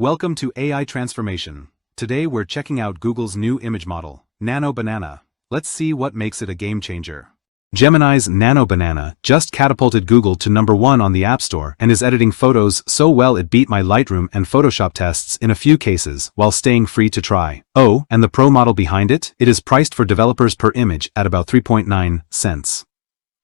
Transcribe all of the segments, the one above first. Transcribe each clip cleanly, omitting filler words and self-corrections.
Welcome to AI Transformation. Today we're checking out Google's new image model, Nano Banana. Let's see what makes it a game changer. Gemini's Nano Banana just catapulted Google to #1 on the App Store and is editing photos so well it beat my Lightroom and Photoshop tests in a few cases while staying free to try. Oh, and the Pro model behind it? It is priced for developers per image at about 3.9 cents.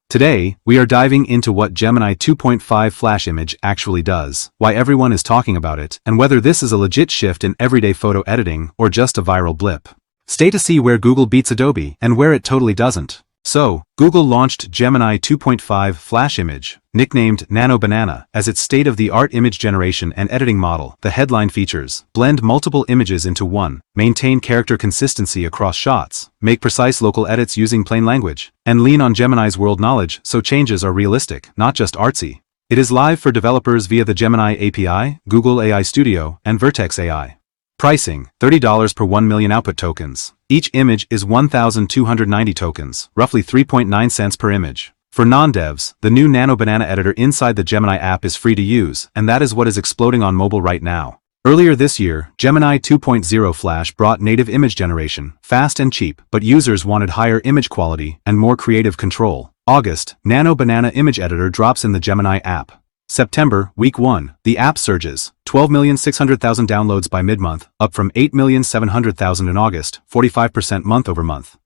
Today, we are diving into what Gemini 2.5 Flash Image actually does, why everyone is talking about it, and whether this is a legit shift in everyday photo editing or just a viral blip. Stay to see where Google beats Adobe and where it totally doesn't. So, Google launched Gemini 2.5 Flash Image, nicknamed Nano Banana, as its state-of-the-art image generation and editing model. The headline features: blend multiple images into one, maintain character consistency across shots, make precise local edits using plain language, and lean on Gemini's world knowledge so changes are realistic, not just artsy. It is live for developers via the Gemini API, Google AI Studio, and Vertex AI. Pricing: $30 per 1 million output tokens. Each image is 1,290 tokens, roughly 3.9 cents per image. For non-devs, the new Nano Banana editor inside the Gemini app is free to use, and that is what is exploding on mobile right now. Earlier this year, Gemini 2.0 Flash brought native image generation, fast and cheap, but users wanted higher image quality and more creative control. August, Nano Banana Image Editor drops in the Gemini app. September, Week 1, the app surges, 12,600,000 downloads by mid-month, up from 8,700,000 in August, 45% month-over-month.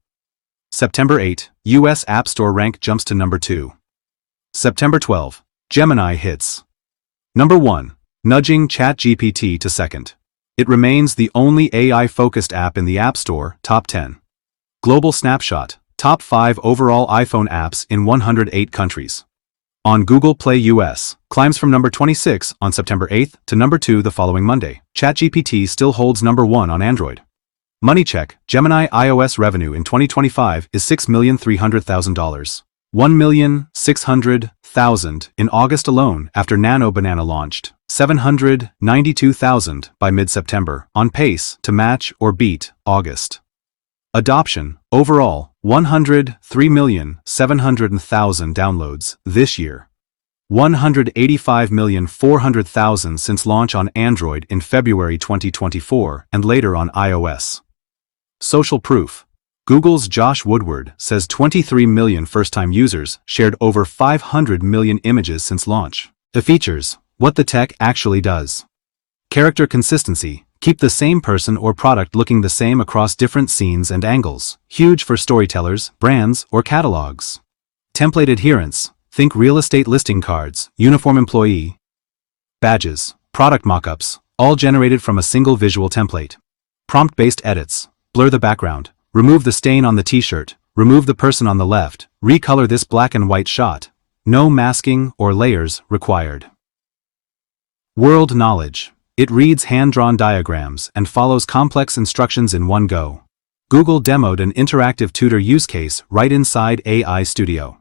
September 8, US App Store rank jumps to #2. September 12, Gemini hits #1, nudging ChatGPT to second. It remains the only AI-focused app in the App Store, top 10. Global Snapshot, top 5 overall iPhone apps in 108 countries. On Google Play US, climbs from #26 on September 8 to #2 the following Monday. ChatGPT still holds #1 on Android. MoneyCheck, Gemini iOS revenue in 2025 is $6,300,000. $1,600,000 in August alone after Nano Banana launched. $792,000 by mid-September, on pace to match or beat August. Adoption, overall, 103,700,000 downloads this year. 185,400,000 since launch on Android in February 2024 and later on iOS. Social proof. Google's Josh Woodward says 23 million first-time users shared over 500 million images since launch. The features: what the tech actually does. Character consistency. Keep the same person or product looking the same across different scenes and angles. Huge for storytellers, brands, or catalogs. Template adherence. Think real estate listing cards, uniform employee badges, product mockups, all generated from a single visual template. Prompt-based edits. Blur the background. Remove the stain on the t-shirt. Remove the person on the left. Recolor this black and white shot. No masking or layers required. World knowledge. It reads hand-drawn diagrams and follows complex instructions in one go. Google demoed an interactive tutor use case right inside AI Studio.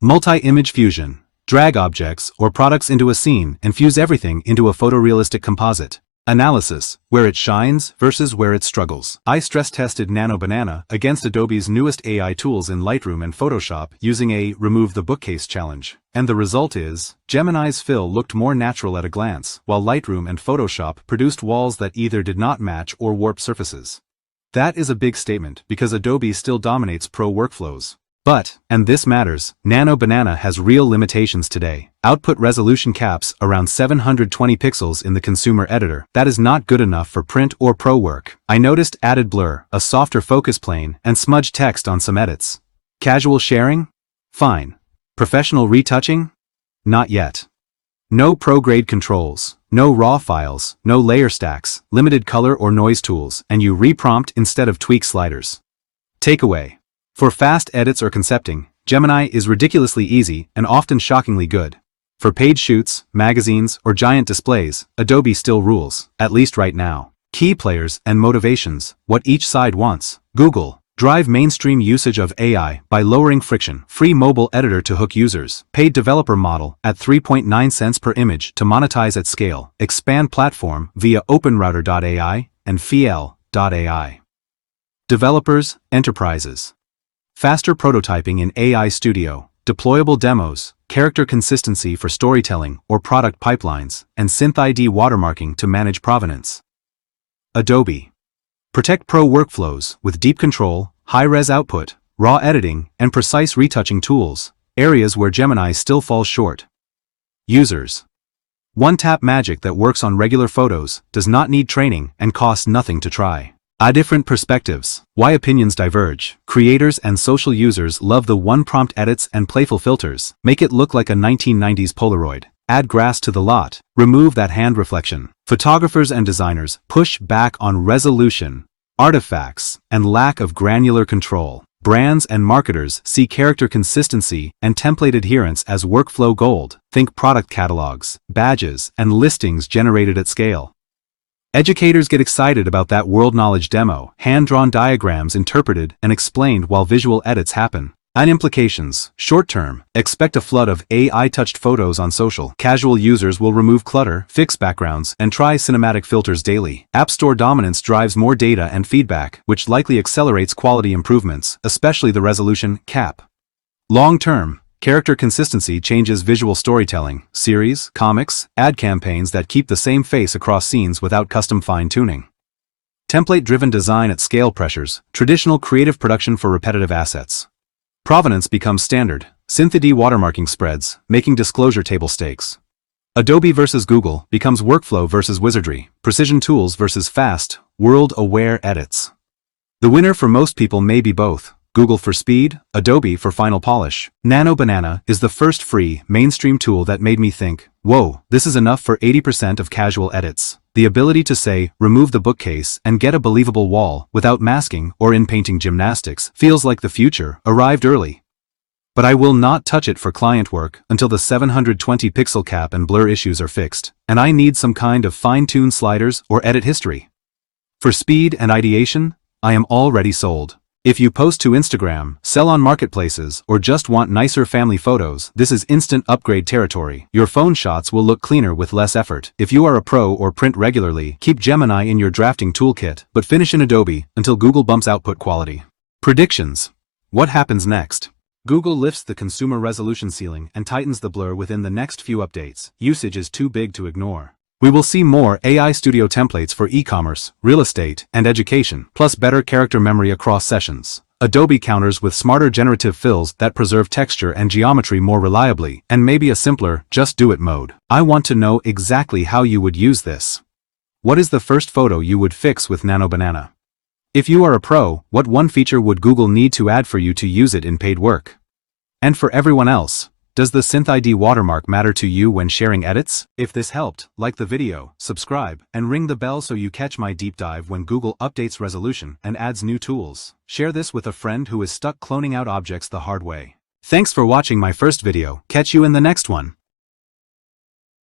Multi-image fusion. Drag objects or products into a scene and fuse everything into a photorealistic composite. Analysis, where it shines versus where it struggles. I stress-tested Nano Banana against Adobe's newest AI tools in Lightroom and Photoshop using a remove the bookcase challenge. And the result is, Gemini's fill looked more natural at a glance, while Lightroom and Photoshop produced walls that either did not match or warp surfaces. That is a big statement because Adobe still dominates pro workflows. But, and this matters, Nano Banana has real limitations today. Output resolution caps around 720 pixels in the consumer editor. That is not good enough for print or pro work. I noticed added blur, a softer focus plane, and smudged text on some edits. Casual sharing? Fine. Professional retouching? Not yet. No pro-grade controls, no raw files, no layer stacks, limited color or noise tools, and you reprompt instead of tweak sliders. Takeaway. For fast edits or concepting, Gemini is ridiculously easy and often shockingly good. For page shoots, magazines, or giant displays, Adobe still rules, at least right now. Key players and motivations, what each side wants. Google, drive mainstream usage of AI by lowering friction. Free mobile editor to hook users. Paid developer model at 3.9 cents per image to monetize at scale. Expand platform via OpenRouter.ai and Fiel.ai. Developers, enterprises. Faster prototyping in AI Studio, deployable demos, character consistency for storytelling or product pipelines, and SynthID watermarking to manage provenance. Adobe. Protect Pro workflows with deep control, high-res output, raw editing, and precise retouching tools, areas where Gemini still falls short. Users. One-tap magic that works on regular photos, does not need training, and costs nothing to try. Different perspectives. Why opinions diverge. Creators and social users love the one-prompt edits and playful filters. Make it look like a 1990s Polaroid. Add grass to the lot. Remove that hand reflection. Photographers and designers push back on resolution, artifacts, and lack of granular control. Brands and marketers see character consistency and template adherence as workflow gold. Think product catalogs, badges, and listings generated at scale. Educators get excited about that world knowledge demo, hand-drawn diagrams interpreted and explained while visual edits happen. And implications. Short-term, expect a flood of AI-touched photos on social. Casual users will remove clutter, fix backgrounds, and try cinematic filters daily. App Store dominance drives more data and feedback, which likely accelerates quality improvements, especially the resolution cap. Long-term, character consistency changes visual storytelling, series, comics, ad campaigns that keep the same face across scenes without custom fine-tuning. Template-driven design at scale pressures, traditional creative production for repetitive assets. Provenance becomes standard, SynthID watermarking spreads, making disclosure table stakes. Adobe versus Google becomes workflow versus wizardry, precision tools versus fast, world-aware edits. The winner for most people may be both. Google for speed, Adobe for final polish. Nano Banana is the first free, mainstream tool that made me think, whoa, this is enough for 80% of casual edits. The ability to say, remove the bookcase and get a believable wall without masking or in-painting gymnastics feels like the future arrived early. But I will not touch it for client work until the 720 pixel cap and blur issues are fixed, and I need some kind of fine-tuned sliders or edit history. For speed and ideation, I am already sold. If you post to Instagram, sell on marketplaces, or just want nicer family photos, this is instant upgrade territory. Your phone shots will look cleaner with less effort. If you are a pro or print regularly, keep Gemini in your drafting toolkit, but finish in Adobe until Google bumps output quality. Predictions. What happens next? Google lifts the consumer resolution ceiling and tightens the blur within the next few updates. Usage is too big to ignore. We will see more AI Studio templates for e-commerce, real estate, and education, plus better character memory across sessions. Adobe counters with smarter generative fills that preserve texture and geometry more reliably, and maybe a simpler, just do it mode. I want to know exactly how you would use this. What is the first photo you would fix with Nano Banana? If you are a pro, what one feature would Google need to add for you to use it in paid work? And for everyone else, does the SynthID watermark matter to you when sharing edits? If this helped, like the video, subscribe, and ring the bell so you catch my deep dive when Google updates resolution and adds new tools. Share this with a friend who is stuck cloning out objects the hard way. Thanks for watching my first video. Catch you in the next one.